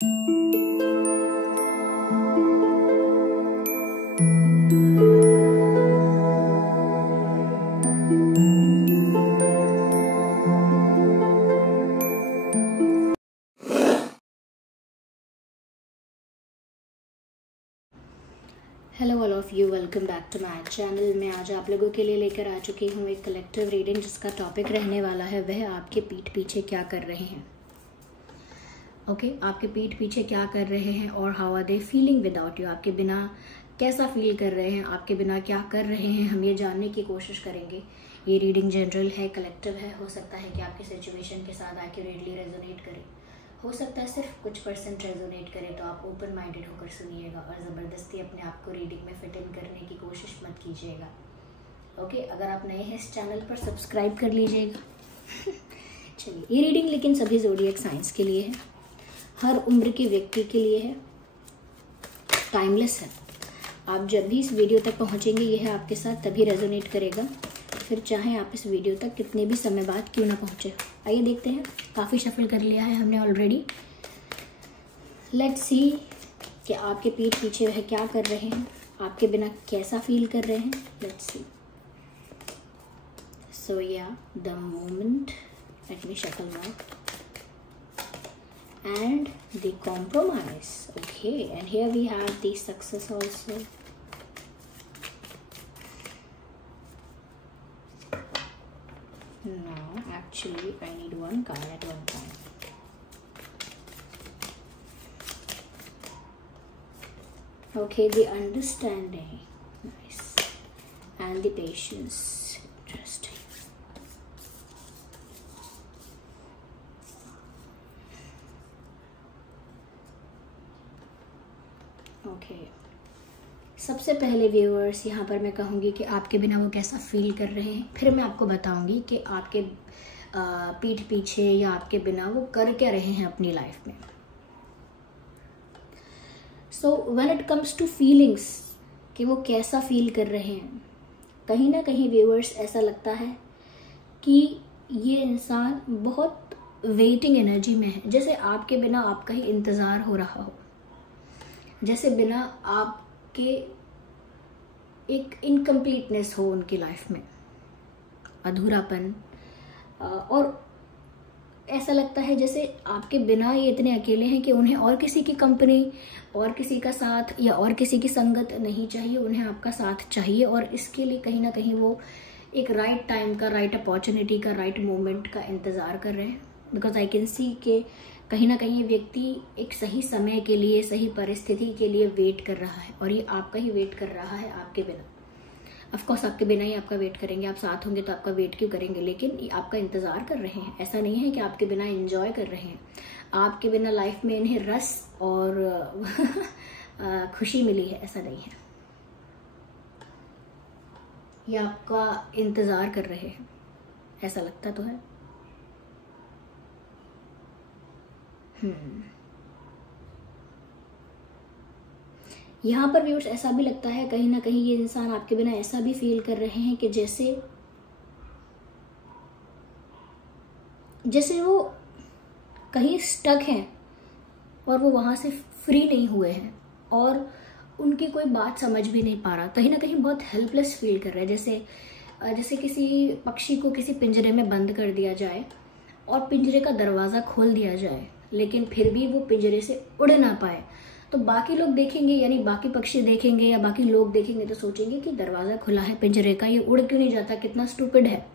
Hello all of you, welcome back to my channel. मैं आज आप लोगों के लिए लेकर आ चुकी हूँ एक कलेक्टिव रीडिंग जिसका टॉपिक रहने वाला है वह आपके पीठ पीछे क्या कर रहे हैं। ओके, आपके पीठ पीछे क्या कर रहे हैं और how are they feeling without you. आपके बिना कैसा फील कर रहे हैं, आपके बिना क्या कर रहे हैं, हम ये जानने की कोशिश करेंगे। ये रीडिंग जनरल है, कलेक्टिव है। हो सकता है कि आपकी सिचुएशन के साथ एक्यूरेटली रेजोनेट करे, हो सकता है सिर्फ कुछ परसेंट रेजोनेट करे। तो आप ओपन माइंडेड होकर सुनिएगा और ज़बरदस्ती अपने आप को रीडिंग में फिट इन करने की कोशिश मत कीजिएगा। ओके, अगर आप नए हैं इस चैनल पर सब्सक्राइब कर लीजिएगा। चलिए, ये रीडिंग लेकिन सभी ज़ोडिएक साइंस के लिए है, हर उम्र के व्यक्ति के लिए है, टाइमलेस है। आप जब भी इस वीडियो तक पहुँचेंगे यह आपके साथ तभी रेजोनेट करेगा, फिर चाहे आप इस वीडियो तक कितने भी समय बाद क्यों ना पहुँचे। आइए देखते हैं, काफ़ी शफल कर लिया है हमने ऑलरेडी। लेट्स सी कि आपके पीठ पीछे वह क्या कर रहे हैं, आपके बिना कैसा फील कर रहे हैं। Let's see. So yeah the moment, let me shuffle now, and the compromise. Okay, and here we have the success also. No, actually I need one card at one time. Okay, the understanding, nice, and the patience, interesting. Okay, सबसे पहले viewers यहाँ पर मैं कहूँगी कि आपके बिना वो कैसा फील कर रहे हैं, फिर मैं आपको बताऊँगी कि आपके पीठ पीछे या आपके बिना वो कर क्या रहे हैं अपनी लाइफ में। So when it comes to feelings, कि वो कैसा फील कर रहे हैं, कहीं ना कहीं व्यूअर्स ऐसा लगता है कि ये इंसान बहुत वेटिंग एनर्जी में है, जैसे आपके बिना आपका ही इंतज़ार हो रहा हो, जैसे बिना आपके एक इनकम्प्लीटनेस हो उनकी लाइफ में, अधूरापन। और ऐसा लगता है जैसे आपके बिना ये इतने अकेले हैं कि उन्हें और किसी की कंपनी, और किसी का साथ या और किसी की संगत नहीं चाहिए, उन्हें आपका साथ चाहिए। और इसके लिए कहीं ना कहीं वो एक राइट टाइम का, राइट अपॉर्चुनिटी का, राइट मोमेंट का इंतज़ार कर रहे हैं। बिकॉज आई कैन सी के कहीं ना कहीं ये व्यक्ति एक सही समय के लिए, सही परिस्थिति के लिए वेट कर रहा है, और ये आपका ही वेट कर रहा है आपके बिना। ऑफकोर्स आपके बिना ही आपका वेट करेंगे, आप साथ होंगे तो आपका वेट क्यों करेंगे, लेकिन ये आपका इंतज़ार कर रहे हैं। ऐसा नहीं है कि आपके बिना एंजॉय कर रहे हैं, आपके बिना लाइफ में इन्हें रस और खुशी मिली है, ऐसा नहीं है। ये आपका इंतज़ार कर रहे हैं, ऐसा लगता तो है। यहाँ पर व्यूअर्स ऐसा भी लगता है कहीं ना कहीं ये इंसान आपके बिना ऐसा भी फील कर रहे हैं कि जैसे वो कहीं स्टक हैं और वो वहाँ से फ्री नहीं हुए हैं, और उनकी कोई बात समझ भी नहीं पा रहा। कहीं ना कहीं बहुत हेल्पलेस फील कर रहे हैं, जैसे किसी पक्षी को किसी पिंजरे में बंद कर दिया जाए और पिंजरे का दरवाज़ा खोल दिया जाए, लेकिन फिर भी वो पिंजरे से उड़ ना पाए। तो बाकी लोग देखेंगे, यानी बाकी पक्षी देखेंगे या बाकी लोग देखेंगे तो सोचेंगे कि दरवाज़ा खुला है पिंजरे का, ये उड़ क्यों नहीं जाता, कितना स्टूपिड है,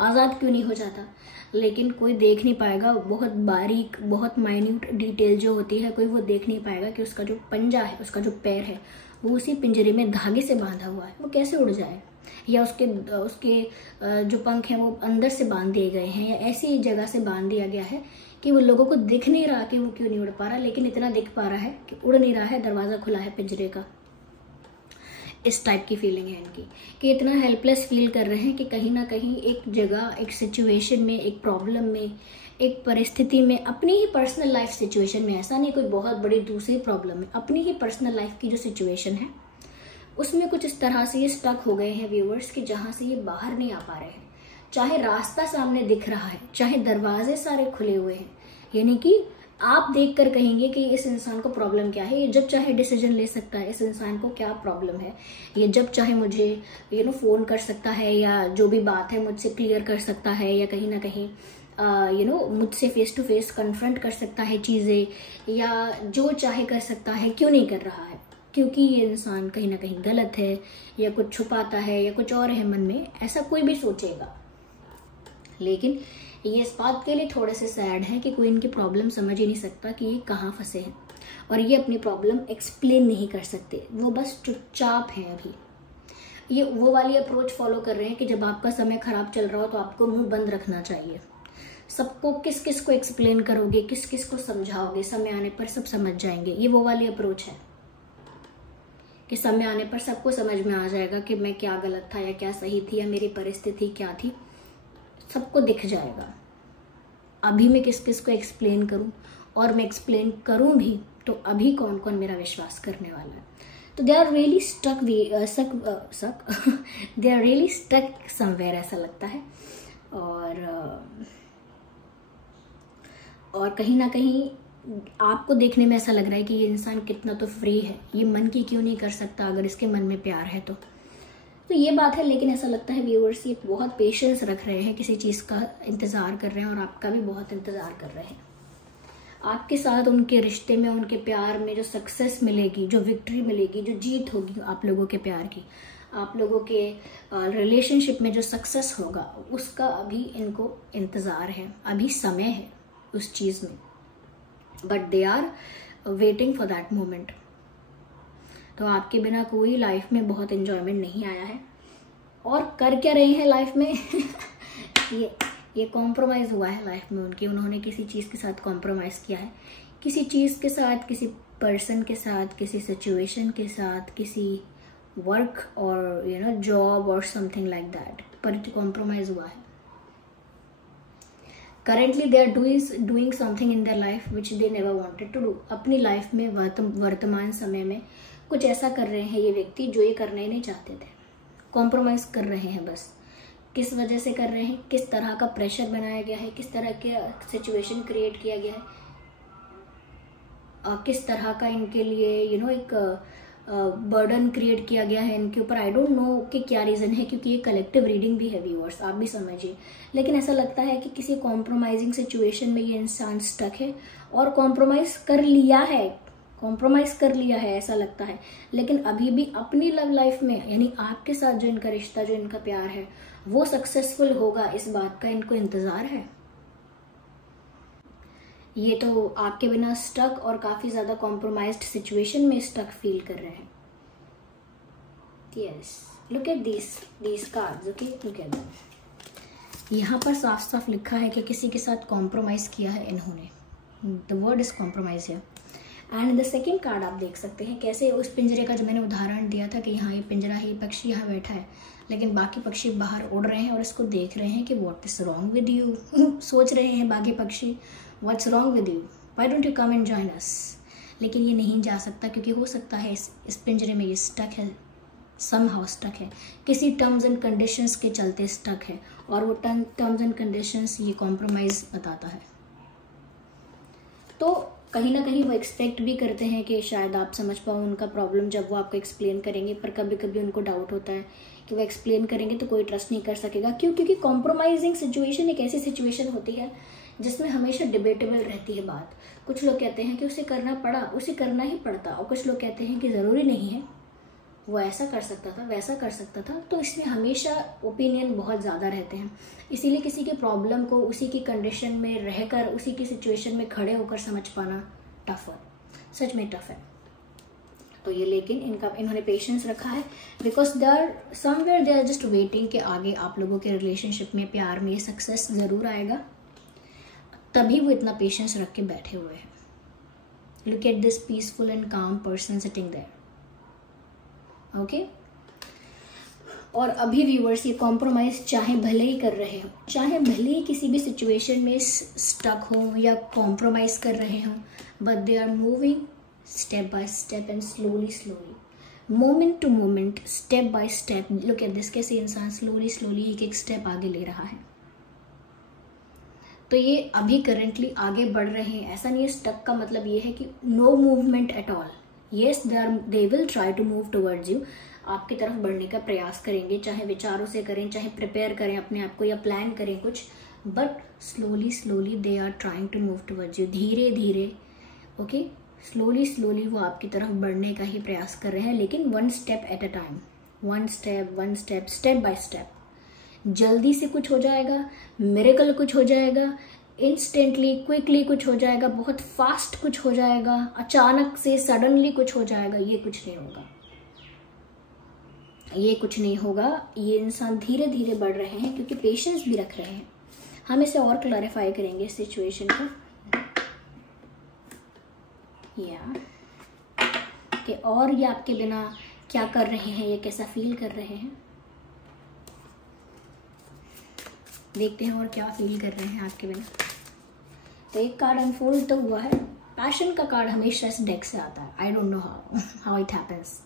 आज़ाद क्यों नहीं हो जाता। लेकिन कोई देख नहीं पाएगा, बहुत बारीक, बहुत माइन्यूट डिटेल जो होती है कोई वो देख नहीं पाएगा कि उसका जो पंजा है, उसका जो पैर है, वो उसी पिंजरे में धागे से बांधा हुआ है, वो कैसे उड़ जाए। या उसके जो पंख हैं वो अंदर से बांध दिए गए हैं, या ऐसी जगह से बांध दिया गया है कि वो लोगों को दिख नहीं रहा कि वो क्यों नहीं उड़ पा रहा, लेकिन इतना दिख पा रहा है कि उड़ नहीं रहा है, दरवाज़ा खुला है पिंजरे का। इस टाइप की फीलिंग है इनकी, कि इतना हेल्पलेस फील कर रहे हैं कि कहीं ना कहीं एक जगह, एक सिचुएशन में, एक प्रॉब्लम में, एक परिस्थिति में, अपनी ही पर्सनल लाइफ सिचुएशन में, ऐसा नहीं कोई बहुत बड़ी दूसरी प्रॉब्लम में, अपनी ही पर्सनल लाइफ की जो सिचुएशन है उसमें कुछ इस तरह से ये स्टक हो गए हैं व्यूअर्स, कि जहाँ से ये बाहर नहीं आ पा रहे हैं। चाहे रास्ता सामने दिख रहा है, चाहे दरवाजे सारे खुले हुए हैं, यानी कि आप देखकर कहेंगे कि इस इंसान को प्रॉब्लम क्या है, ये जब चाहे डिसीजन ले सकता है, इस इंसान को क्या प्रॉब्लम है, ये जब चाहे मुझे फोन कर सकता है, या जो भी बात है मुझसे क्लियर कर सकता है, या कहीं ना कहीं मुझसे फेस टू फेस कन्फ्रंट कर सकता है चीज़ें, या जो चाहे कर सकता है। क्यों नहीं कर रहा है? क्योंकि ये इंसान कहीं ना कहीं गलत है, या कुछ छुपाता है, या कुछ और है मन में, ऐसा कोई भी सोचेगा। लेकिन ये इस बात के लिए थोड़े से सैड है कि कोई इनकी प्रॉब्लम समझ ही नहीं सकता कि ये कहाँ फंसे हैं, और ये अपनी प्रॉब्लम एक्सप्लेन नहीं कर सकते, वो बस चुपचाप हैं। अभी ये वो वाली अप्रोच फॉलो कर रहे हैं कि जब आपका समय खराब चल रहा हो तो आपको मुंह बंद रखना चाहिए। सबको किस किस को एक्सप्लेन करोगे, किस किस को समझाओगे, समय आने पर सब समझ जाएंगे। ये वो वाली अप्रोच है कि समय आने पर सबको समझ में आ जाएगा कि मैं क्या गलत था या क्या सही थी, या मेरी परिस्थिति क्या थी, सबको दिख जाएगा। अभी मैं किस किस को एक्सप्लेन करूं, और मैं एक्सप्लेन करूं भी तो अभी कौन कौन मेरा विश्वास करने वाला है। तो they are really stuck they are really stuck somewhere, ऐसा लगता है। और कहीं ना कहीं आपको देखने में ऐसा लग रहा है कि ये इंसान कितना तो फ्री है, ये मन की क्यों नहीं कर सकता अगर इसके मन में प्यार है तो ये बात है। लेकिन ऐसा लगता है व्यूअर्स ये बहुत पेशेंस रख रहे हैं, किसी चीज़ का इंतज़ार कर रहे हैं, और आपका भी बहुत इंतज़ार कर रहे हैं। आपके साथ उनके रिश्ते में, उनके प्यार में जो सक्सेस मिलेगी, जो विक्ट्री मिलेगी, जो जीत होगी आप लोगों के प्यार की, आप लोगों के रिलेशनशिप में जो सक्सेस होगा, उसका अभी इनको इंतज़ार है, अभी समय है उस चीज़ में। But they are waiting for that moment. तो आपके बिना कोई लाइफ में बहुत एंजॉयमेंट नहीं आया है। और कर क्या रहे हैं लाइफ में ये कॉम्प्रोमाइज़ हुआ है लाइफ में उनकी। उन्होंने किसी चीज़ के साथ कॉम्प्रोमाइज़ किया है, किसी चीज़ के साथ, किसी पर्सन के साथ, किसी सिचुएशन के साथ, किसी वर्क और जॉब और समथिंग लाइक दैट, पर कॉम्प्रोमाइज़ हुआ है। Currently they are doing something in their life which they never wanted to do. अपनी लाइफ में वर्तमान समय में कुछ ऐसा कर रहे हैं ये व्यक्ति जो ये करना ही नहीं चाहते थे। कॉम्प्रोमाइज़ कर रहे हैं बस। किस वजह से कर रहे हैं, किस तरह का प्रेशर बनाया गया है, किस तरह का सिचुएशन क्रिएट किया गया है, किस तरह का इनके लिए एक बर्डन क्रिएट किया गया है इनके ऊपर। आई डोंट नो कि क्या रीज़न है, क्योंकि ये कलेक्टिव रीडिंग भी है व्यूअर्स, आप भी समझिए। लेकिन ऐसा लगता है कि किसी कॉम्प्रोमाइजिंग सिचुएशन में ये इंसान स्टक है और कॉम्प्रोमाइज़ कर लिया है ऐसा लगता है। लेकिन अभी भी अपनी लव लाइफ में, यानी आपके साथ जो इनका रिश्ता, जो इनका प्यार है, वो सक्सेसफुल होगा, इस बात का इनको इंतज़ार है। ये तो आपके बिना स्टक और काफ़ी ज़्यादा कॉम्प्रोमाइज्ड सिचुएशन में स्टक फील कर रहे हैं। Yes, look at these cards, okay, look at them. यहाँ पर साफ साफ लिखा है कि किसी के साथ कॉम्प्रोमाइज़ किया है इन्होंने। द वर्ड इज कॉम्प्रोमाइज है। एंड द सेकेंड कार्ड आप देख सकते हैं कैसे उस पिंजरे का जो मैंने उदाहरण दिया था कि यहाँ ये पिंजरा है, ये पक्षी यहाँ बैठा है, लेकिन बाकी पक्षी बाहर उड़ रहे हैं और इसको देख रहे हैं कि what is wrong with you. सोच रहे हैं बाकी पक्षी, what's wrong with you, why don't you come and join us. लेकिन ये नहीं जा सकता, क्योंकि हो सकता है इस पिंजरे में ये स्टक है, समहाउ स्टक है, किसी टर्म्स एंड कंडीशंस के चलते स्टक है, और वो टर्म्स एंड कंडीशंस ये कॉम्प्रोमाइज़ बताता है। तो कहीं ना कहीं वो एक्सपेक्ट भी करते हैं कि शायद आप समझ पाओ उनका प्रॉब्लम जब वो आपको एक्सप्लेन करेंगे, पर कभी कभी उनको डाउट होता है कि वो एक्सप्लेन करेंगे तो कोई ट्रस्ट नहीं कर सकेगा। क्यों? क्योंकि कॉम्प्रोमाइजिंग सिचुएशन एक ऐसी सिचुएशन होती है जिसमें हमेशा डिबेटेबल रहती है बात। कुछ लोग कहते हैं कि उसे करना पड़ा, उसे करना ही पड़ता, और कुछ लोग कहते हैं कि ज़रूरी नहीं है, वो ऐसा कर सकता था, वैसा कर सकता था। तो इसमें हमेशा ओपिनियन बहुत ज़्यादा रहते हैं। इसीलिए किसी की प्रॉब्लम को उसी की कंडीशन में रहकर, उसी की सिचुएशन में खड़े होकर समझ पाना टफ है, सच में टफ है। तो ये, लेकिन इन्होंने पेशेंस रखा है, because they are somewhere, they are just waiting कि आगे आप लोगों के रिलेशनशिप में, प्यार में सक्सेस ज़रूर आएगा, तभी वो इतना पेशेंस रख के बैठे हुए हैं। Look at this peaceful and calm person sitting there, okay. और अभी व्यूअर्स ये कॉम्प्रोमाइज़ चाहे भले ही कर रहे हो, चाहे भले ही किसी भी सिचुएशन में स्टक हो या कॉम्प्रोमाइज़ कर रहे हो, but they are moving step by step and slowly moment to moment, step by step. Look at this, कैसे इंसान स्लोली एक स्टेप आगे ले रहा है। तो ये अभी करंटली आगे बढ़ रहे हैं। ऐसा नहीं है, स्टक का मतलब ये है कि no movement at all. Yes, they will try to move towards you, आपकी तरफ बढ़ने का प्रयास करेंगे, चाहे विचारों से करें, चाहे प्रिपेयर करें अपने आप को या प्लान करें कुछ, but slowly they are trying to move towards you. धीरे धीरे, ओके, स्लोली वो आपकी तरफ बढ़ने का ही प्रयास कर रहे हैं, लेकिन one step at a time, one step, step by step. जल्दी से कुछ हो जाएगा, मिरेकल कुछ हो जाएगा, इंस्टेंटली क्विकली कुछ हो जाएगा, बहुत फास्ट कुछ हो जाएगा, अचानक से सडनली कुछ हो जाएगा, ये कुछ नहीं होगा, ये कुछ नहीं होगा। ये इंसान धीरे धीरे बढ़ रहे हैं क्योंकि पेशेंस भी रख रहे हैं। हम इसे और क्लैरिफाई करेंगे इस सिचुएशन को, या कि और ये आपके बिना क्या कर रहे हैं, ये कैसा फील कर रहे हैं। देखते हैं और क्या फील कर रहे हैं आपके बिना। तो एक कार्ड अनफोल्ड तो हुआ है, पैशन का कार्ड हमेशा इस डेक से आता है। I don't know how it happens.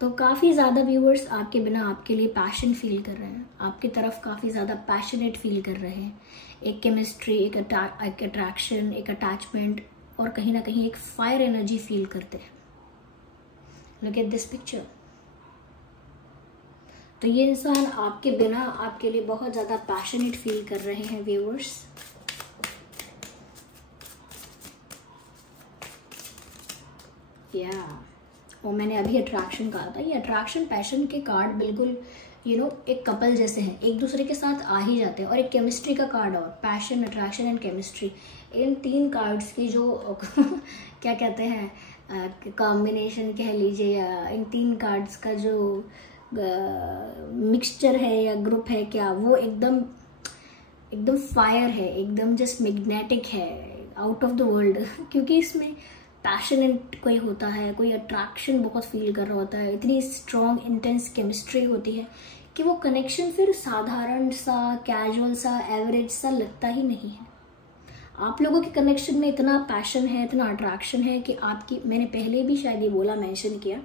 तो काफ़ी ज़्यादा व्यूअर्स आपके बिना आपके लिए पैशन फील कर रहे हैं, आपकी तरफ काफ़ी ज़्यादा पैशनेट फील कर रहे हैं। एक केमिस्ट्री, एक अट्रैक्शन, एक अटैचमेंट, और कहीं ना कहीं एक फायर एनर्जी फील करते हैं। Look at this picture. तो ये इंसान आपके बिना आपके लिए बहुत ज़्यादा पैशनेट फील कर रहे हैं व्यूअर्स। या और मैंने अभी अट्रैक्शन कहा था, ये अट्रैक्शन पैशन के कार्ड बिल्कुल एक कपल जैसे हैं, एक दूसरे के साथ आ ही जाते हैं। और एक केमिस्ट्री का कार्ड, और पैशन, अट्रैक्शन एंड केमिस्ट्री, इन तीन कार्ड्स की जो क्या कहते हैं कॉम्बिनेशन कह लीजिए, या इन तीन कार्ड्स का जो मिक्सचर है या ग्रुप है क्या, वो एकदम फायर है, एकदम जस्ट मैग्नेटिक है, आउट ऑफ द वर्ल्ड। क्योंकि इसमें पैशनेट कोई होता है, कोई अट्रैक्शन बहुत फील कर रहा होता है, इतनी स्ट्रॉन्ग इंटेंस केमिस्ट्री होती है कि वो कनेक्शन फिर साधारण सा, कैजुअल सा, एवरेज सा लगता ही नहीं है। आप लोगों के कनेक्शन में इतना पैशन है, इतना अट्रैक्शन है कि आपकी, मैंने पहले भी शायद ये बोला, मेंशन किया,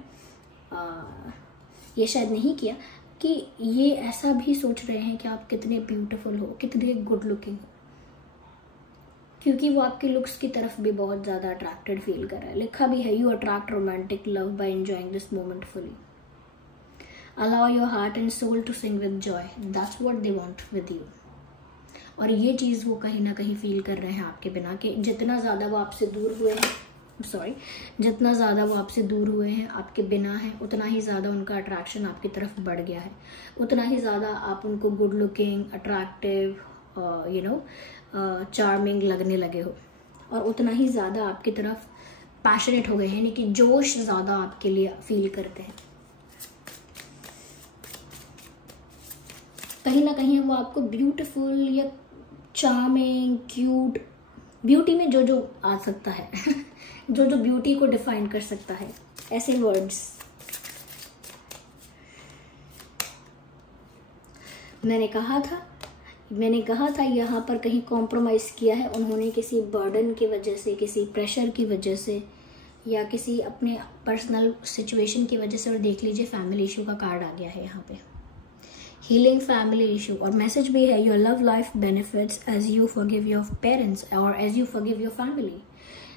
ये शायद नहीं किया, कि ये ऐसा भी सोच रहे हैं कि आप कितने ब्यूटीफुल हो, कितने गुड लुकिंग हो, क्योंकि वो आपके लुक्स की तरफ भी बहुत ज़्यादा अट्रैक्टेड फील कर रहा है। लिखा भी है, you attract romantic love by enjoying this moment fully, allow your heart and soul to sing with joy, that's what they want with you. और ये चीज़ वो कहीं ना कहीं फील कर रहे हैं आपके बिना, कि जितना ज़्यादा वो आपसे दूर हुए हैं, जितना ज़्यादा वो आपसे दूर हुए हैं, आपके बिना हैं, उतना ही ज़्यादा उनका अट्रैक्शन आपकी तरफ बढ़ गया है, उतना ही ज़्यादा आप उनको गुड लुकिंग, अट्रैक्टिव, चार्मिंग लगने लगे हो, और उतना ही ज़्यादा आपकी तरफ पैशनेट हो गए हैं, यानी कि जोश ज़्यादा आपके लिए फील करते हैं। कहीं ना कहीं वो आपको ब्यूटीफुल या चार्मिंग, क्यूट, ब्यूटी में जो जो आ सकता है जो जो ब्यूटी को डिफाइन कर सकता है, ऐसे वर्ड्स। मैंने कहा था यहाँ पर कहीं कॉम्प्रोमाइज़ किया है उन्होंने, किसी बर्डन की वजह से, किसी प्रेशर की वजह से, या किसी अपने पर्सनल सिचुएशन की वजह से। और देख लीजिए फैमिली इशू का कार्ड आ गया है यहाँ पे, हीलिंग फैमिली इशू, और मैसेज भी है, your love life benefits as you forgive your parents और as you forgive your family.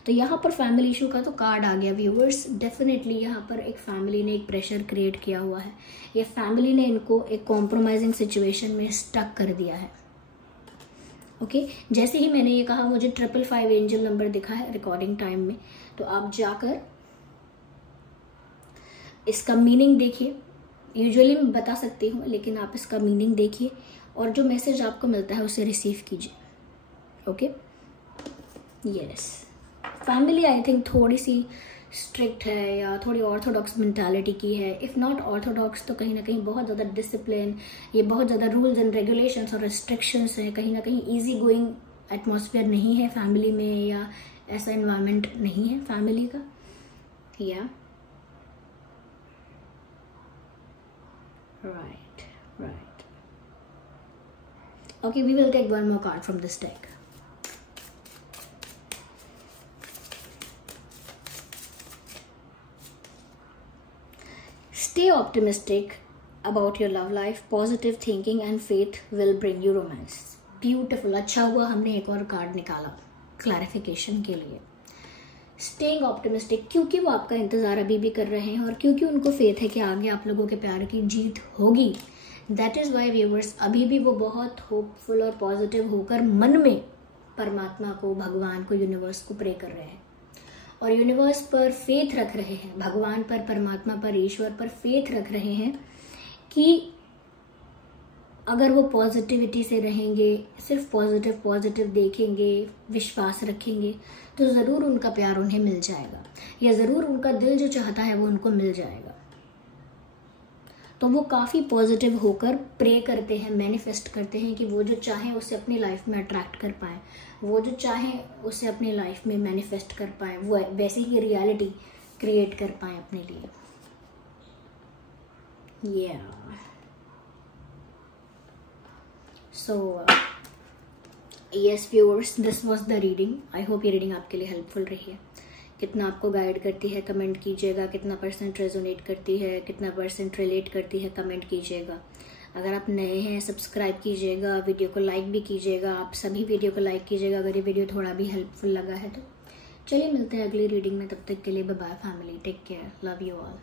तो यहाँ पर फैमिली इशू का तो कार्ड आ गया व्यूअर्स। डेफिनेटली यहाँ पर एक फैमिली ने एक प्रेशर क्रिएट किया हुआ है, या फैमिली ने इनको एक कॉम्प्रोमाइजिंग सिचुएशन में स्टक कर दिया है। ओके, जैसे ही मैंने ये कहा, मुझे 555 एंजल नंबर दिखा है रिकॉर्डिंग टाइम में, तो आप जाकर इसका मीनिंग देखिए। यूजुअली मैं बता सकती हूँ, लेकिन आप इसका मीनिंग देखिए और जो मैसेज आपको मिलता है उसे रिसीव कीजिए। Okay, yes, family I think थोड़ी सी स्ट्रिक्ट है, या थोड़ी ऑर्थोडॉक्स मेंटालिटी की है। इफ़ नॉट ऑर्थोडॉक्स तो कहीं ना कहीं बहुत ज़्यादा डिसिप्लिन, ये बहुत ज़्यादा रूल्स एंड रेगुलेशंस और रिस्ट्रिक्शंस हैं। कहीं ना कहीं इजी गोइंग एटमॉस्फेयर नहीं है फैमिली में, या ऐसा इन्वायरमेंट नहीं है फैमिली का। या right. Okay, we will take one more card from this deck. Stay optimistic about your love life. Positive thinking and faith will bring you romance. Beautiful, अच्छा हुआ हमने एक और कार्ड निकाला क्लैरिफिकेशन के लिए। स्टेइंग ऑप्टिमिस्टिक, क्योंकि वो आपका इंतज़ार अभी भी कर रहे हैं और क्योंकि उनको फेथ है कि आगे आप लोगों के प्यार की जीत होगी। दैट इज़ वाई व्यूवर्स अभी भी वो बहुत होपफुल और पॉजिटिव होकर मन में परमात्मा को, भगवान को, यूनिवर्स को प्रे कर रहे हैं और यूनिवर्स पर फेथ रख रहे हैं, भगवान पर, परमात्मा पर, ईश्वर पर फेथ रख रहे हैं कि अगर वो पॉजिटिविटी से रहेंगे, सिर्फ पॉजिटिव देखेंगे, विश्वास रखेंगे, तो ज़रूर उनका प्यार उन्हें मिल जाएगा, या ज़रूर उनका दिल जो चाहता है वो उनको मिल जाएगा। तो वो काफ़ी पॉजिटिव होकर प्रे करते हैं, मैनिफेस्ट करते हैं कि वो जो चाहें उसे अपनी लाइफ में अट्रैक्ट कर पाएँ, वो जो चाहें उसे अपनी लाइफ में मैनिफेस्ट कर पाएँ, वो वैसे ही रियलिटी क्रिएट कर पाएँ अपने लिए। So yes viewers, this was the reading. I hope ये रीडिंग आपके लिए हेल्पफुल रही है। कितना आपको गाइड करती है कमेंट कीजिएगा, कितना % रेजोनेट करती है, कितना % रिलेट करती है कमेंट कीजिएगा। अगर आप नए हैं सब्सक्राइब कीजिएगा, वीडियो को लाइक भी कीजिएगा, आप सभी वीडियो को लाइक कीजिएगा अगर ये वीडियो थोड़ा भी हेल्पफुल लगा है तो। चलिए मिलते हैं अगली रीडिंग में, तब तक के लिए bye bye family, take care, love you all.